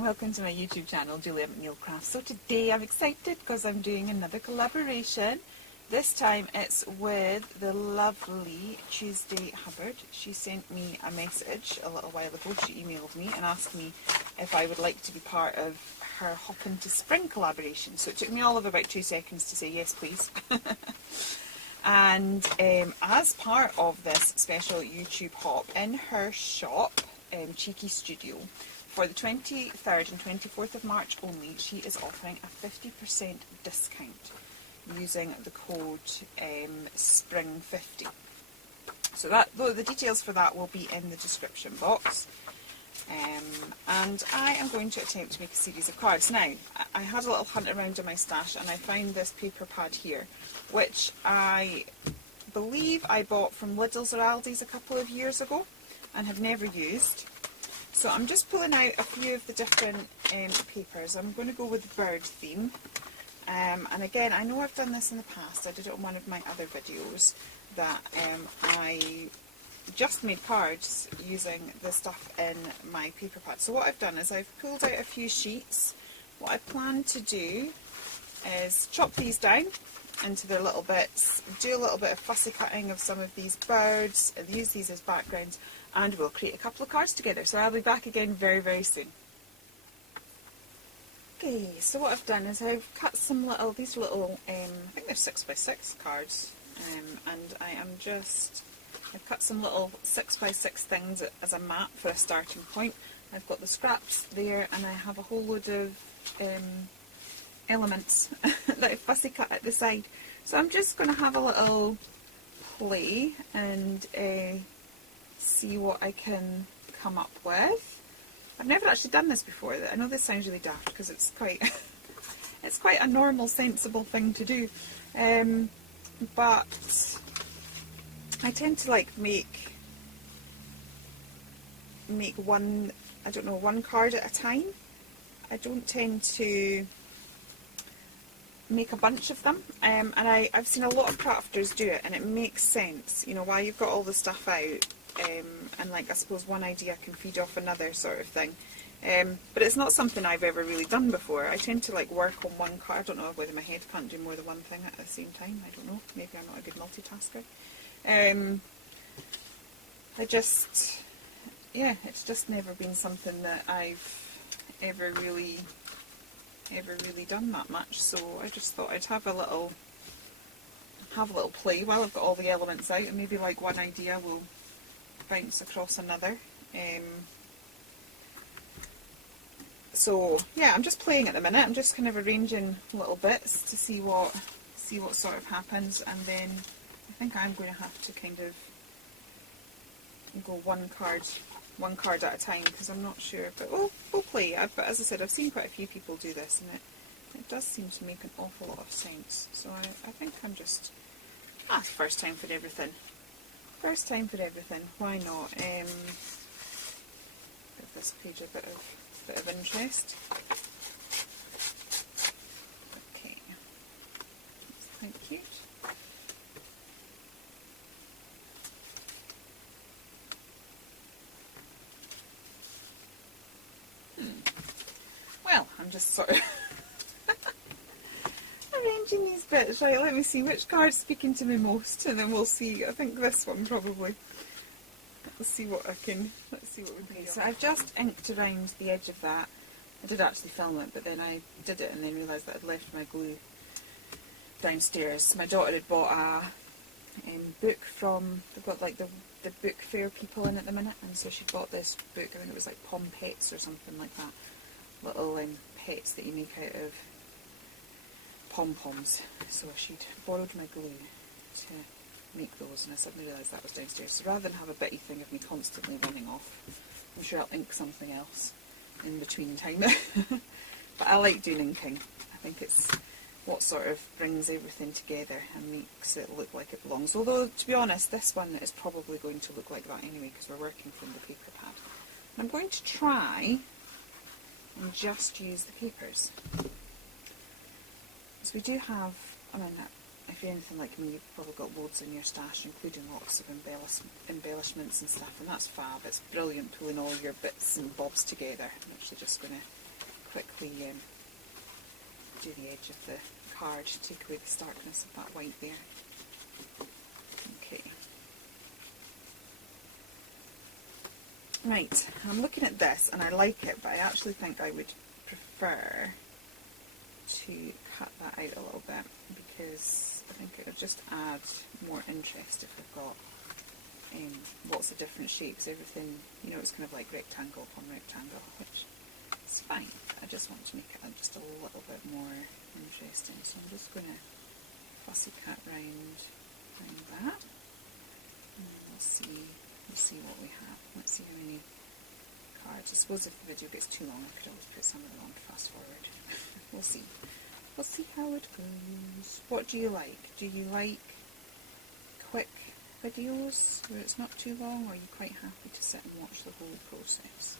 and welcome to my YouTube channel, Julia McNeil Crafts. So today I'm excited because I'm doing another collaboration. This time it's with the lovely Tuesdae Hubbard. She sent me a message a little while ago. She emailed me and asked me if I would like to be part of her Hop into Spring collaboration. So it took me all of about 2 seconds to say yes please. And as part of this special YouTube hop in her shop, Cheeky Studio, for the 23rd and 24th of March only, she is offering a 50% discount using the code SPRING50. So the details for that will be in the description box. And I am going to attempt to make a series of cards. Now, I had a little hunt around in my stash and I found this paper pad here, which I believe I bought from Lidl's or Aldi's a couple of years ago and have never used. So I'm just pulling out a few of the different papers. I'm going to go with the bird theme. And again, I know I've done this in the past. I did it on one of my other videos that I just made cards using the stuff in my paper pad. So what I've done is I've pulled out a few sheets. What I plan to do is chop these down into their little bits, do a little bit of fussy cutting of some of these birds and use these as backgrounds, and we'll create a couple of cards together. So I'll be back again very, very soon. Okay, so what I've done is I've cut some little, these little, I think they're 6x6 cards, and I've cut some little 6x6 things as a map for a starting point. I've got the scraps there, and I have a whole load of elements that I've fussy cut at the side. So I'm just going to have a little play and see what I can come up with. I've never actually done this before. I know this sounds really daft because it's quite it's quite a normal, sensible thing to do, but I tend to like make one, I don't know, one card at a time. I don't tend to make a bunch of them, and I've seen a lot of crafters do it, and it makes sense, you know, while you've got all the stuff out, and like I suppose one idea can feed off another sort of thing, but it's not something I've ever really done before. I tend to like work on one card. I don't know whether my head can't do more than one thing at the same time, I don't know, maybe I'm not a good multitasker. Yeah, it's just never been something that I've ever really done that much, so I just thought I'd have a little play while I've got all the elements out, and maybe like one idea will bounce across another. So yeah, I'm just playing at the minute. I'm just kind of arranging little bits to see what sort of happens, and then I think I'm going to have to kind of go one card at a time because I'm not sure, but we'll play. But as I said, I've seen quite a few people do this, and it does seem to make an awful lot of sense. So I think I'm just first time for everything. First time for everything. Why not? Give this page a bit of interest. Okay, that's quite cute. Well, I'm just sort of arranging these bits. Right, let me see which card's speaking to me most, and then we'll see. I think this one probably. Let's see what we can do. So I've just inked around the edge of that. I did actually film it, but then I did it and then realised that I'd left my glue downstairs. My daughter had bought a book from, they've got like the book fair people in at the minute, and so she bought this book. I think it was like Pom Pets or something like that. Little pets that you make out of pom-poms. So she'd borrowed my glue to make those, and I suddenly realised that was downstairs. So rather than have a bitty thing of me constantly running off, I'm sure I'll ink something else in between time. But I like doing inking. I think it's what sort of brings everything together and makes it look like it belongs. Although, to be honest, this one is probably going to look like that anyway because we're working from the paper pad. And I'm going to try and just use the papers. So we do have, I mean, if you're anything like me, you've probably got loads in your stash, including lots of embellishments and stuff, and that's fab. It's brilliant pulling all your bits and bobs together. I'm actually just going to quickly do the edge of the card to take away the starkness of that white there. Okay. Right, I'm looking at this and I like it, but I actually think I would prefer to cut that out a little bit, because I think it would just add more interest if we've got lots of different shapes. Everything, you know, it's kind of like rectangle on rectangle, which is fine. I just want to make it just a little bit more interesting, so I'm just going to fussy cut round that, and then we'll see what we have. Let's see how many cards. I suppose if the video gets too long, I could always put some of them on fast forward. We'll see. We'll see how it goes. What do you like? Do you like quick videos where it's not too long, or are you quite happy to sit and watch the whole process?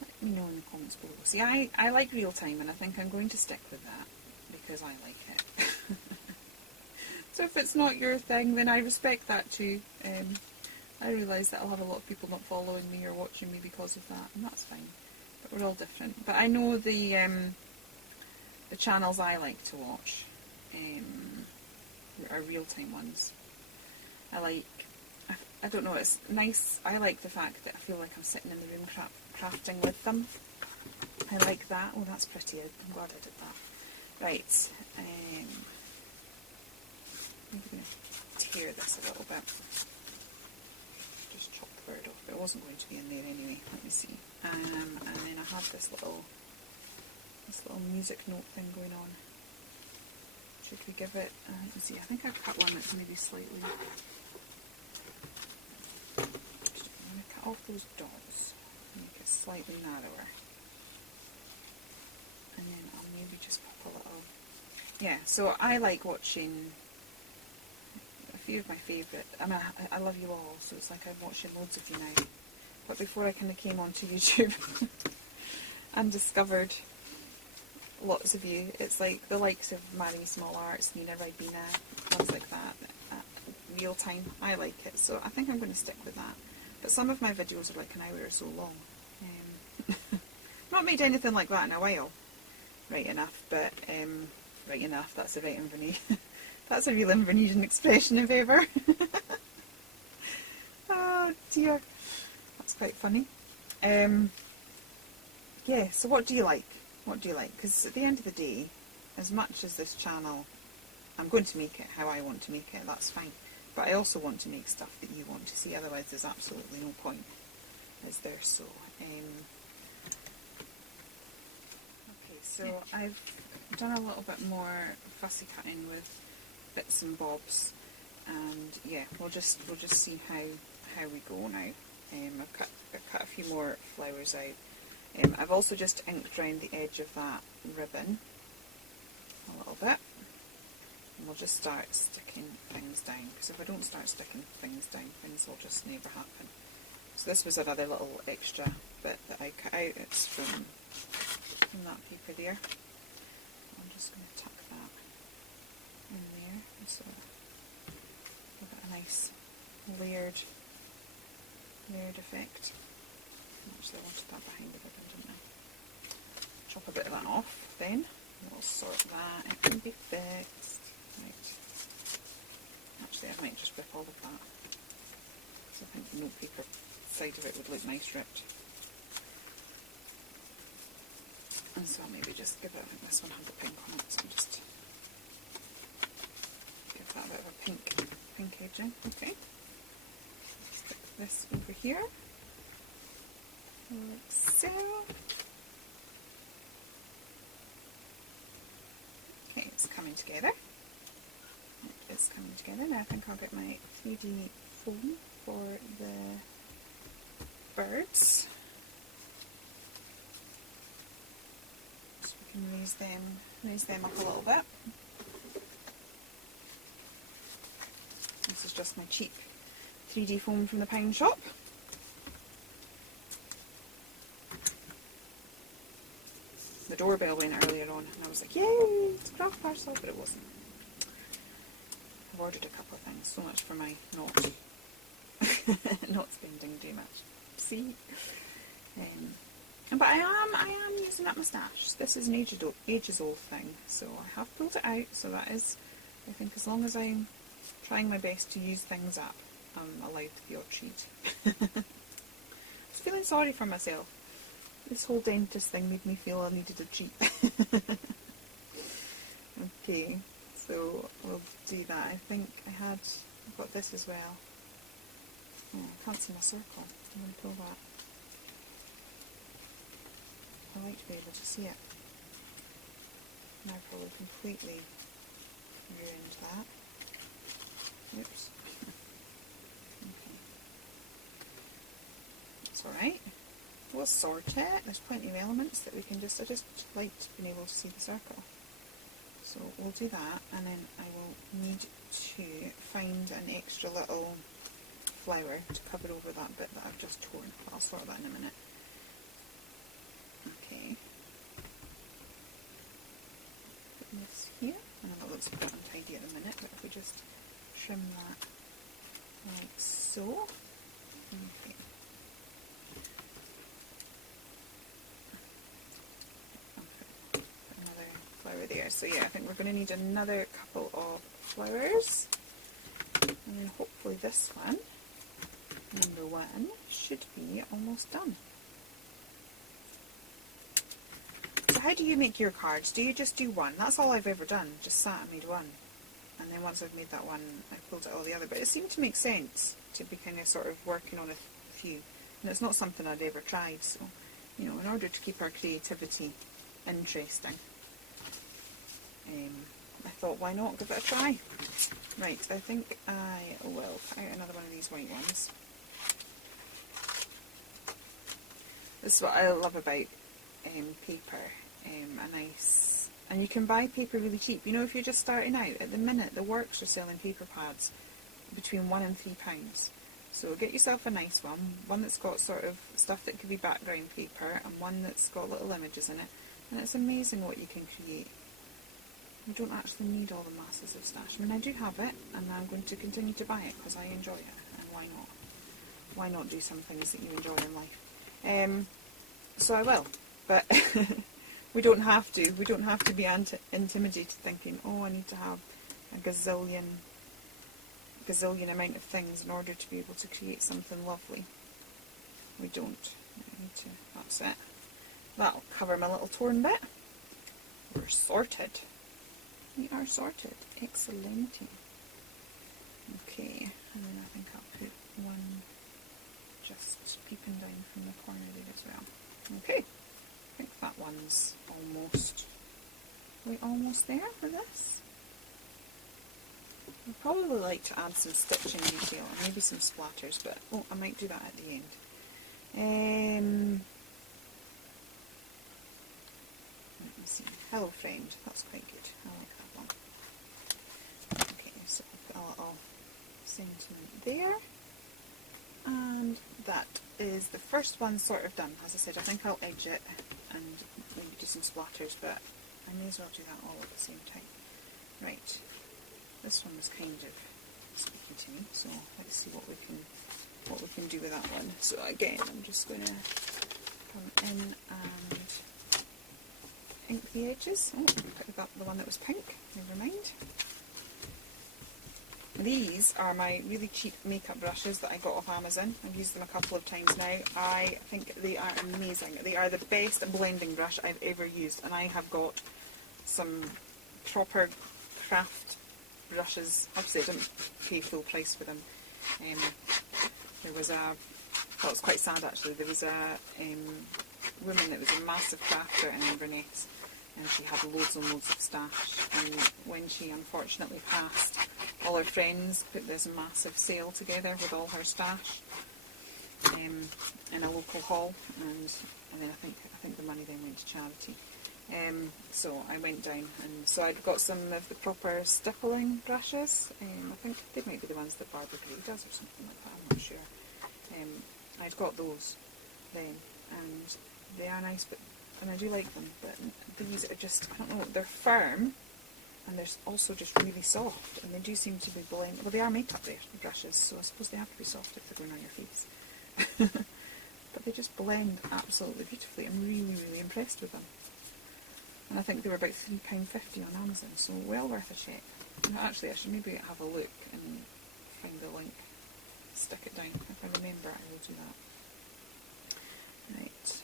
Let me know in the comments below. See, I like real time, and I think I'm going to stick with that because I like it. So if it's not your thing, then I respect that too. I realise that I'll have a lot of people not following me or watching me because of that, and that's fine. But we're all different. But I know the channels I like to watch are real-time ones. I don't know, it's nice. I like the fact that I feel like I'm sitting in the room crafting with them. I like that. Oh, that's pretty. I'm glad I did that. Right. I'm going to tear this a little bit. Just chop the bird off, but it wasn't going to be in there anyway. Let me see. And then I have this little music note thing going on. Should we give it? Let me see. I think I've cut one that's maybe slightly. I'm going to cut off those dots, make it slightly narrower, and then I'll maybe just pop a little. Yeah. So I like watching. A few of my favourite, I mean, I love you all, so it's like I'm watching loads of you now. But before I kind of came onto YouTube and discovered lots of you, it's like the likes of Mary Small Arts, Nina Ribena, ones like that, real time. I like it, so I think I'm going to stick with that. But some of my videos are like an hour or so long. Not made anything like that in a while, right enough, but right enough, that's the right Inverness. That's a real Invernessian expression if ever. Oh dear, that's quite funny. Yeah, so what do you like? What do you like? Because at the end of the day, as much as this channel, I'm going to make it how I want to make it, that's fine. But I also want to make stuff that you want to see, otherwise there's absolutely no point, is there? So, okay, so I've done a little bit more fussy cutting with bits and bobs, and yeah, we'll just see how we go now. I've cut a few more flowers out. I've also just inked around the edge of that ribbon a little bit, and we'll just start sticking things down, because if I don't start sticking things down, things will just never happen. So this was another little extra bit that I cut out. It's from that paper there. I'm just going to tuck that in there, so we've got a nice layered effect. Actually, I wanted that behind the ribbon, didn't I? Chop a bit of that off, then we'll sort that. It can be fixed. Right. Actually, I might just rip all of that, because I think the notepaper side of it would look nice ripped. And so I'll maybe just give it, I think this one had the pink on it, so I'll just give that a bit of a pink edging. Okay. Stick this over here, like so. Okay, it's coming together. It is coming together. Now I think I'll get my 3D foam for the birds. And raise them up a little bit. This is just my cheap 3D foam from the pound shop. The doorbell went earlier on and I was like, yay, it's a craft parcel, but it wasn't. I've ordered a couple of things, so much for my not spending too much. See? But I am using up my stash. This is an ages old thing, so I have pulled it out, so that is, I think, as long as I'm trying my best to use things up, I'm allowed the odd treat. I was feeling sorry for myself. This whole dentist thing made me feel I needed a treat. Okay, so we'll do that. I think I've got this as well. Oh, I can't see my circle. I'm going to pull that. I like to be able to see it. Now probably completely ruined that. Oops. Okay. It's alright. We'll sort it. There's plenty of elements that we can I just liked being able to see the circle. So we'll do that, and then I will need to find an extra little flower to cover over that bit that I've just torn. I'll sort that in a minute. Okay. Put this here. I know that looks a bit untidy at the minute, but if we just trim that like so. Okay. Flower there. So yeah, I think we're going to need another couple of flowers, and then hopefully this one, number 1, should be almost done. So how do you make your cards? Do you just do one? That's all I've ever done, just sat and made one, and then once I've made that one I pulled out all the other, but it seemed to make sense to be kind of sort of working on a few, and it's not something I'd ever tried, so you know, in order to keep our creativity interesting, I thought, why not give it a try? Right, I think I will put out another one of these white ones. This is what I love about paper, a nice, and you can buy paper really cheap. You know, if you're just starting out, at the minute the works are selling paper pads between £1 and £3. So get yourself a nice one that's got sort of stuff that could be background paper, and one that's got little images in it, and it's amazing what you can create. You don't actually need all the masses of stash. I mean, I do have it, and I'm going to continue to buy it because I enjoy it, and why not? Why not do some things that you enjoy in life? So I will, but we don't have to. We don't have to be intimidated thinking, oh, I need to have a gazillion amount of things in order to be able to create something lovely. We don't. That's it. That'll cover my little torn bit. We're sorted. We are sorted. Excellent. Okay, and then I think I'll put one just peeping down from the corner there as well. Okay, I think that one's almost, are we almost there for this? I'd probably like to add some stitching detail and maybe some splatters, but oh, I might do that at the end. Let me see. Hello Friend, that's quite good. I like that one. Okay, so I'll put a little sentiment there. And that is the first one sort of done. As I said, I think I'll edge it and maybe do some splatters, but I may as well do that all at the same time. Right, this one was kind of speaking to me, so let's see what we can do with that one. So again, I'm just going to come in and pink the edges. Oh, I got the one that was pink, never mind. These are my really cheap makeup brushes that I got off Amazon. I've used them a couple of times now. I think they are amazing. They are the best blending brush I've ever used, and I have got some proper craft brushes. Obviously I didn't pay full price for them. There was well, it's quite sad actually, there was a woman that was a massive crafter in Inverness, and she had loads and loads of stash, and when she unfortunately passed, all her friends put this massive sale together with all her stash in a local hall, and then I think the money then went to charity. So I went down, and so I'd got some of the proper stippling brushes. I think they might be the ones that Barbara Gray does or something like that, I'm not sure. I'd got those then, and they are nice, and I do like them, but these are just, I don't know, they're firm, and they're also just really soft, and they do seem to be blend. Well, they are makeup brushes, so I suppose they have to be soft if they're going on your face. But but they just blend absolutely beautifully. I'm really, really impressed with them. And I think they were about £3.50 on Amazon, so well worth a check. Actually, I should maybe have a look and find the link, stick it down. If I remember, I will do that. Right.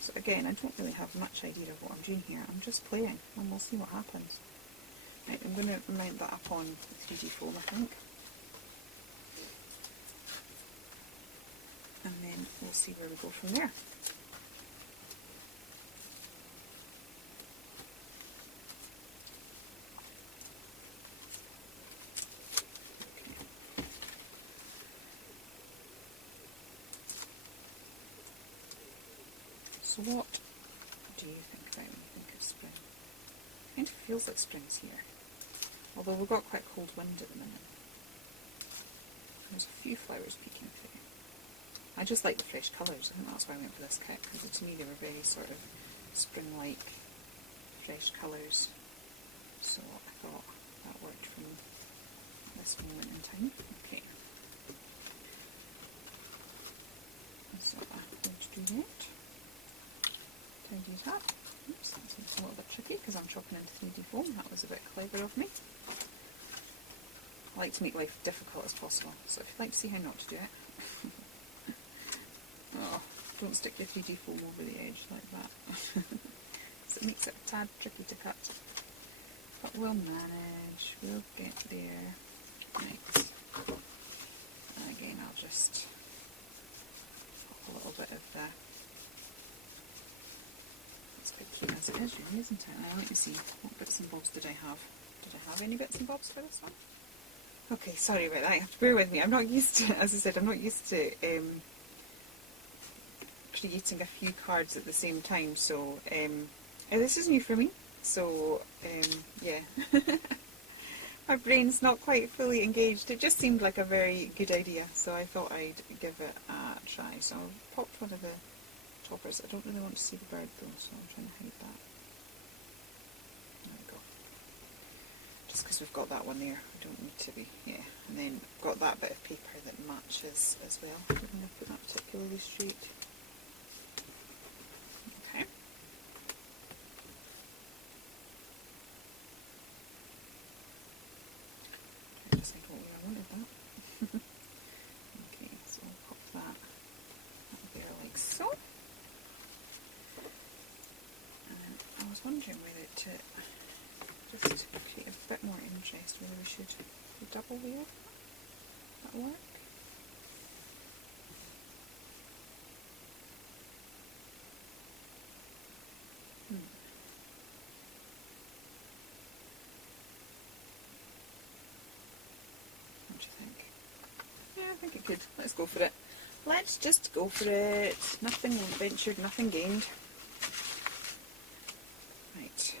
So again, I don't really have much idea of what I'm doing here. I'm just playing, and we'll see what happens. Right, I'm going to mount that up on the 3D foam, I think. And then we'll see where we go from there. So what do you think about when you think of spring? It kind of feels like spring's here, although we've got quite cold wind at the minute. There's a few flowers peeking through. I just like the fresh colours. I think that's why I went for this kit, because to me they were very sort of spring-like, fresh colours. So I thought that worked from this moment in time. Okay. So I'm going to do that. Tidy it up. Oops, that's a little bit tricky because I'm chopping into 3D foam. That was a bit clever of me. I like to make life difficult as possible, so if you'd like to see how not to do it, oh, don't stick your 3D foam over the edge like that. So it makes it a tad tricky to cut. But we'll manage, we'll get there. Right. And again, I'll just pop a little bit of the... It's quite cute as it is, really, isn't it? Now let me see, what bits and bobs did I have? Did I have any bits and bobs for this one? Okay, sorry about that, you have to bear with me. I'm not used to, as I said, I'm not used to creating a few cards at the same time, so this is new for me, so yeah. My brain's not quite fully engaged. It just seemed like a very good idea, so I thought I'd give it a try. So I've popped one of the toppers. I don't really want to see the bird though, so I'm trying to hide that. There we go. Just because we've got that one there, we don't need to be, yeah. And then I've got that bit of paper that matches as well. I'm going to put that particularly straight. Okay. I just think, oh yeah, I wanted that. Okay, so I'll pop that there like so. And I was wondering whether to just create a bit more interest, whether we should do double wheel. That'll work. What do you think? Yeah, I think it could. Let's go for it. Let's just go for it. Nothing ventured, nothing gained. Right.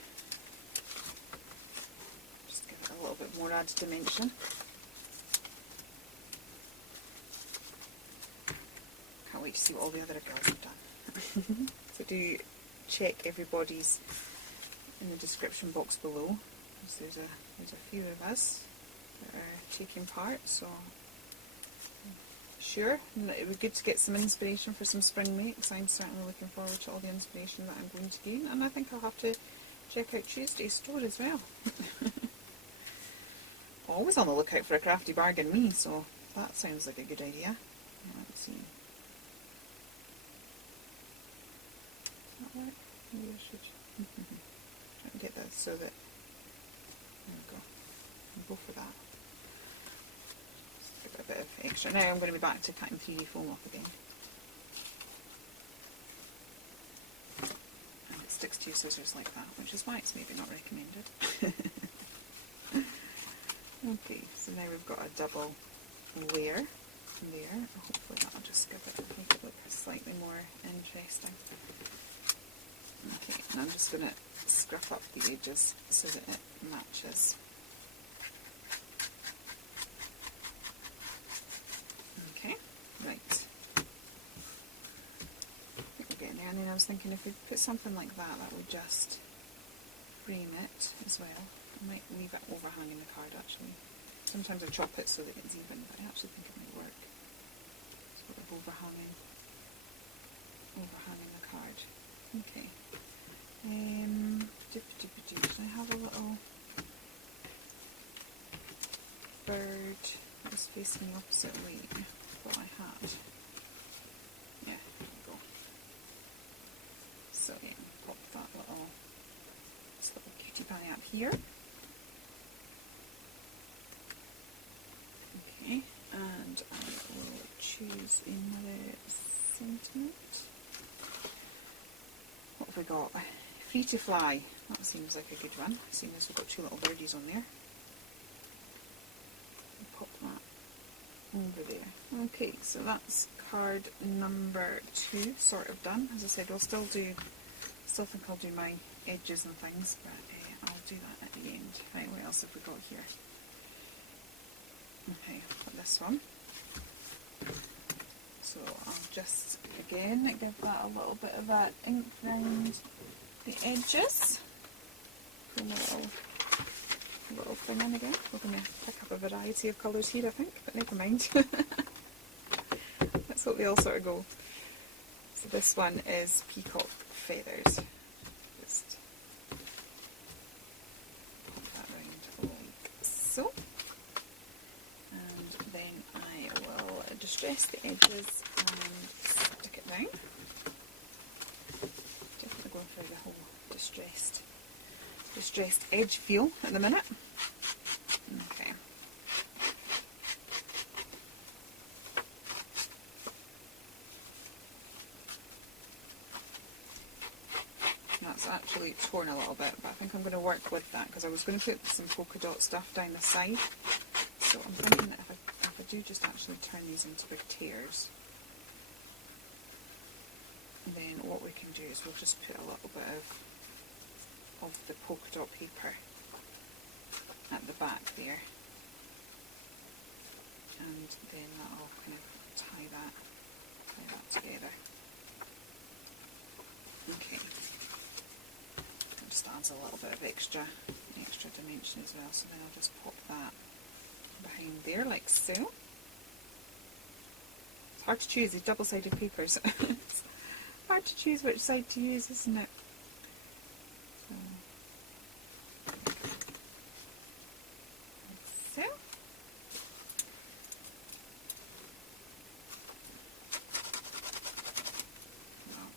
Just give it a little bit more added dimension. Can't wait to see what all the other girls have done. So do check everybody's in the description box below, because there's a few of us that are taking part, so sure, it would be good to get some inspiration for some spring makes. I'm certainly looking forward to all the inspiration that I'm going to gain, and I think I'll have to check out Tuesday's store as well. Always on the lookout for a crafty bargain, me, so that sounds like a good idea. Let's see. Does that work? Maybe I should try and get that so that, there we go. I'll go for that. Just give it a bit of extra. Now I'm going to be back to cutting 3D foam off again. And it sticks to your scissors like that, which is why it's maybe not recommended. Okay, so now we've got a double layer there. Hopefully that'll just give it, make it look slightly more interesting. Okay, and I'm just going to scruff up the edges so that it matches. Okay, right. We're getting there, and then I was thinking if we put something like that, that would just frame it as well. I might leave it overhanging the card actually. Sometimes I chop it so that it's even, but I actually think it might work. Sort of overhanging. I have a little bird that was facing the opposite way? I thought I had. Yeah, there we go. So yeah, pop this little cutie pie up here. Okay, and I will choose another sentiment. What have we got? Free to fly. That seems like a good one, seeing as we've got two little birdies on there. Pop that over there. Okay, so that's card number 2 sort of done. As I said, still think I'll do my edges and things, but I'll do that at the end. Right, what else have we got here? Okay, put this one. So I'll just again give that a little bit of that ink around the edges. Put a little thing in again. We're going to pick up a variety of colours here, I think, but never mind. Let's hope they all sort of go. So this one is peacock feathers. Just pop that round like so. And then I will distress the edges and stick it down. Definitely going for the whole distressed edge feel at the minute. Okay. That's actually torn a little bit, but I think I'm going to work with that because I was going to put some polka dot stuff down the side. So I'm thinking that if I do just actually turn these into big tears, then what we can do is we'll just put a little bit of the polka dot paper at the back there, and then that'll kind of tie that together. Okay, that just adds a little bit of extra dimension as well, so then I'll just pop that behind there like so. It's hard to choose these double-sided papers. It's hard to choose which side to use, isn't it? So. I'll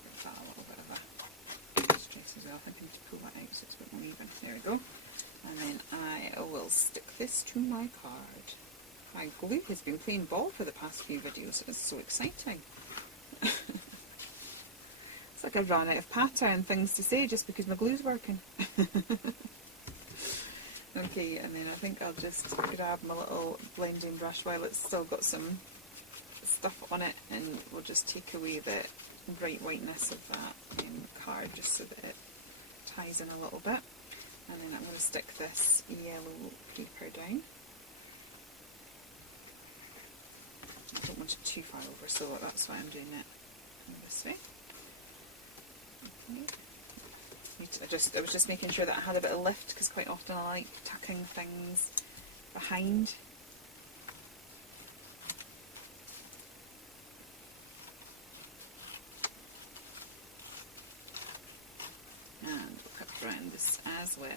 give that a little bit of a stress as well. I need to pull that out so it's a bit more even. There we go. And then I will stick this to my card. My glue has been playing ball for the past few videos. It's so exciting. It's like I've run out of pattern things to say just because my glue's working. Okay, and then I think I'll just grab my little blending brush while it's still got some stuff on it, and we'll just take away the bright whiteness of that card just so that it ties in a little bit. And then I'm going to stick this yellow paper down. I don't want it too far over, so that's why I'm doing it this way. Okay. I was just making sure that I had a bit of lift, because quite often I like tucking things behind. And we'll cut around this as well.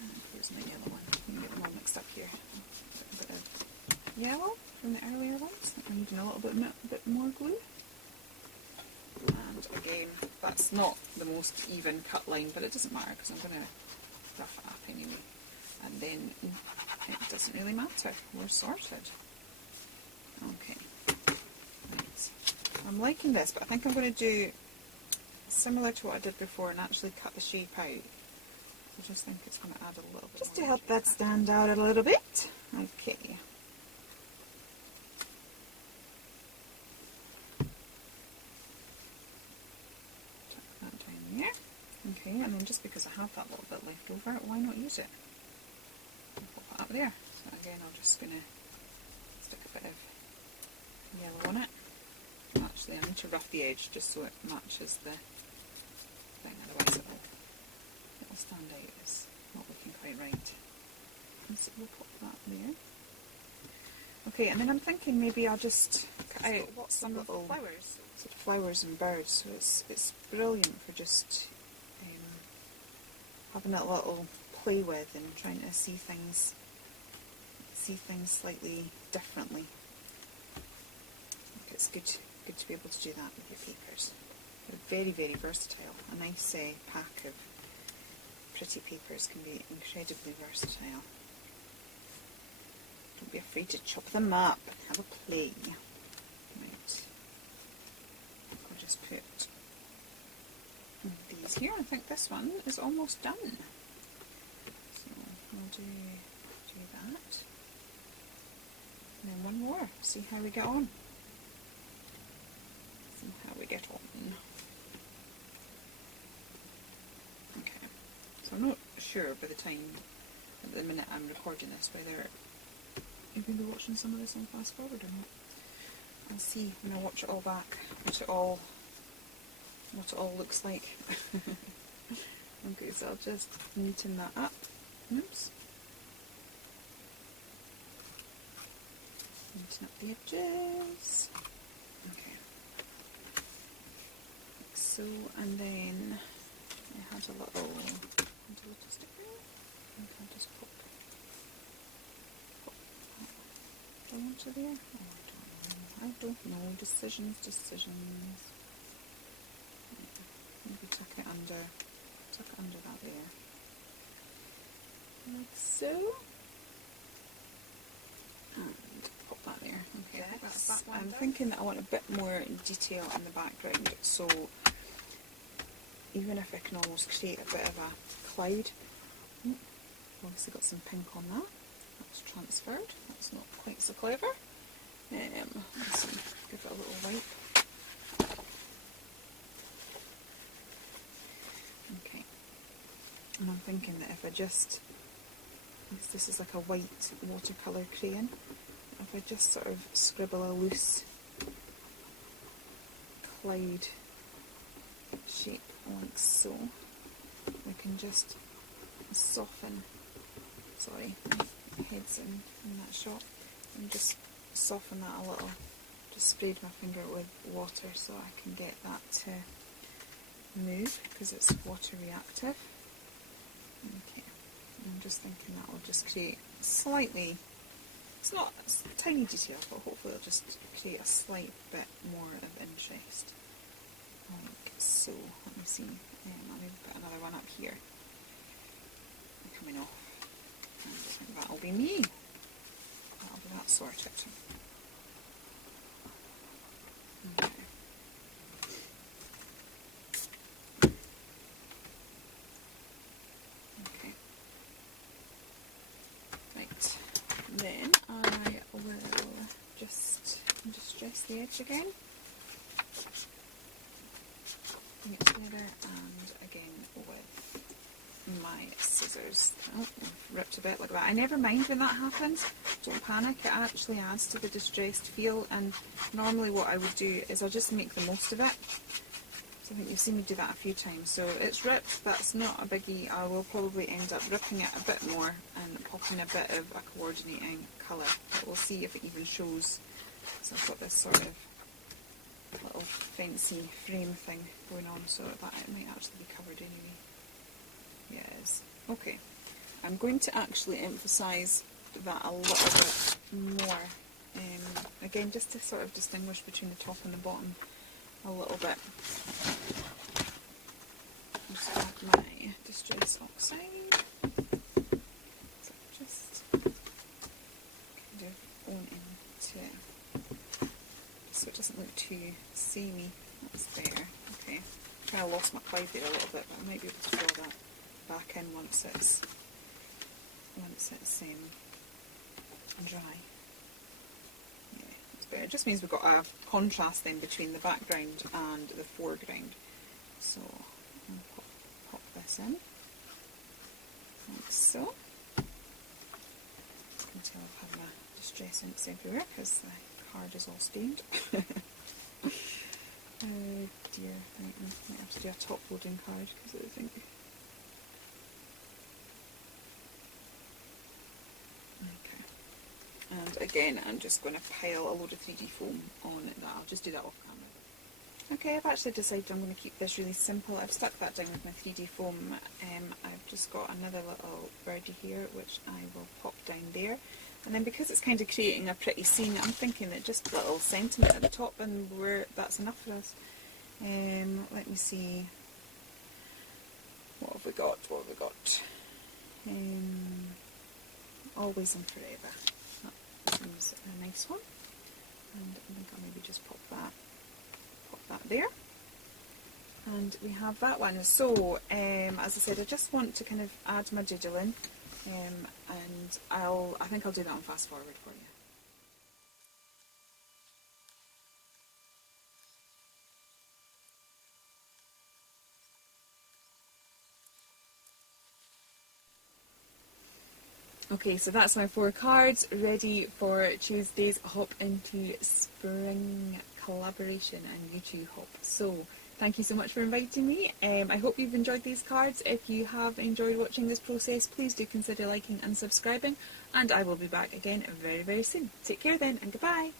And here's my yellow one. I'm going to get them all mixed up here. A bit of yellow from the earlier ones. I'm needing a little bit more glue. And again, that's not the most even cut line, but it doesn't matter because I'm going to rough it up anyway. And then it doesn't really matter. We're sorted. Okay. Right. I'm liking this, but I think I'm going to do similar to what I did before and actually cut the shape out. I just think it's going to add a little bit just more to help that stand out a little bit. Okay. Tuck that down there. Okay, and then just because I have that little bit left over, why not use it? I'll pop it up there. So again, I'm just going to stick a bit of yellow on it. Actually, I need to rough the edge just so it matches the thing, otherwise it'll stand out as not looking quite right. And so we'll pop that there. Okay, and then I'm thinking maybe I'll just cut out some little flowers. sort of flowers and birds, so it's brilliant for just having that little play with and trying to see things slightly differently. It's good to be able to do that with your papers. They're very, very versatile. A nice pack of pretty papers can be incredibly versatile. Don't be afraid to chop them up and have a play. Right. I'll just put these here. I think this one is almost done. So we'll do that. And then one more. See how we get on. Okay, so I'm not sure by the time, at the minute I'm recording this, whether you're going to be watching some of this on fast forward or not. I'll see when I watch it all back, what it all looks like. Okay, so I'll just neaten that up. Oops. Neaten up the edges. Okay. So, and then I had a little sticker. I think I'll just pop that onto there. Oh, I don't know. Decisions. Maybe tuck it under that there. Like so. And pop that there. Okay, yes. I'm thinking that I want a bit more detail in the background, so even if I can almost create a bit of a cloud. Obviously got some pink on that. That's transferred. That's not quite so clever. Let's see, give it a little wipe. Okay. And I'm thinking that if I just, this is like a white watercolour crayon, if I just sort of scribble a loose cloud shape like so, we can just soften, sorry, my head's in that shot, and just soften that a little. Just sprayed my finger with water so I can get that to move because it's water reactive. Okay, I'm just thinking that will just create slightly, it's not a tiny detail, but hopefully it'll just create a slight bit more of interest. Like so. Let me see. I'll maybe put another one up here. Coming off. And I think that'll be me. That'll be that sorted. Okay. Okay. Right. Then I will just distress the edge again. Bring it together, and again with my scissors. Oh, I've ripped a bit like that. I never mind when that happens. Don't panic. It actually adds to the distressed feel, and normally what I would do is I'll just make the most of it. So I think you've seen me do that a few times. So it's ripped, that's not a biggie. I will probably end up ripping it a bit more and popping a bit of a coordinating colour. But we'll see if it even shows. So I've got this sort of little fancy frame thing going on, so that it might actually be covered anyway. Yeah, it is. Okay, I'm going to actually emphasise that a little bit more. Again, just to sort of distinguish between the top and the bottom a little bit. Just add my Distress Oxide. So just kind of going into, so it doesn't look too samey. That's there. Okay. Kind of lost my cloud there a little bit, but I might be able to draw that back in once it's dry. Yeah, it's better. It just means we've got a contrast then between the background and the foreground. So I'll pop this in like so. You can tell I've had my distress inks everywhere because the card is all stained. Oh dear, I might have to do a top loading card because I think. Okay. And again, I'm just going to pile a load of 3D foam on that. I'll just do that off camera. Okay, I've actually decided I'm going to keep this really simple. I've stuck that down with my 3D foam. I've just got another little birdie here, which I will pop down there. And then because it's kind of creating a pretty scene, I'm thinking that just a little sentiment at the top and that's enough for us. Let me see. What have we got? Always and forever. That seems a nice one. And I think I'll maybe just pop that there. And we have that one. So, as I said, I just want to kind of add my doodle in, and I think I'll do that on fast forward for you. Okay, so that's my 4 cards ready for Tuesday's Hop into Spring collaboration and YouTube hop. So, thank you so much for inviting me. I hope you've enjoyed these cards. If you have enjoyed watching this process, please do consider liking and subscribing, and I will be back again very, very soon. Take care then, and goodbye.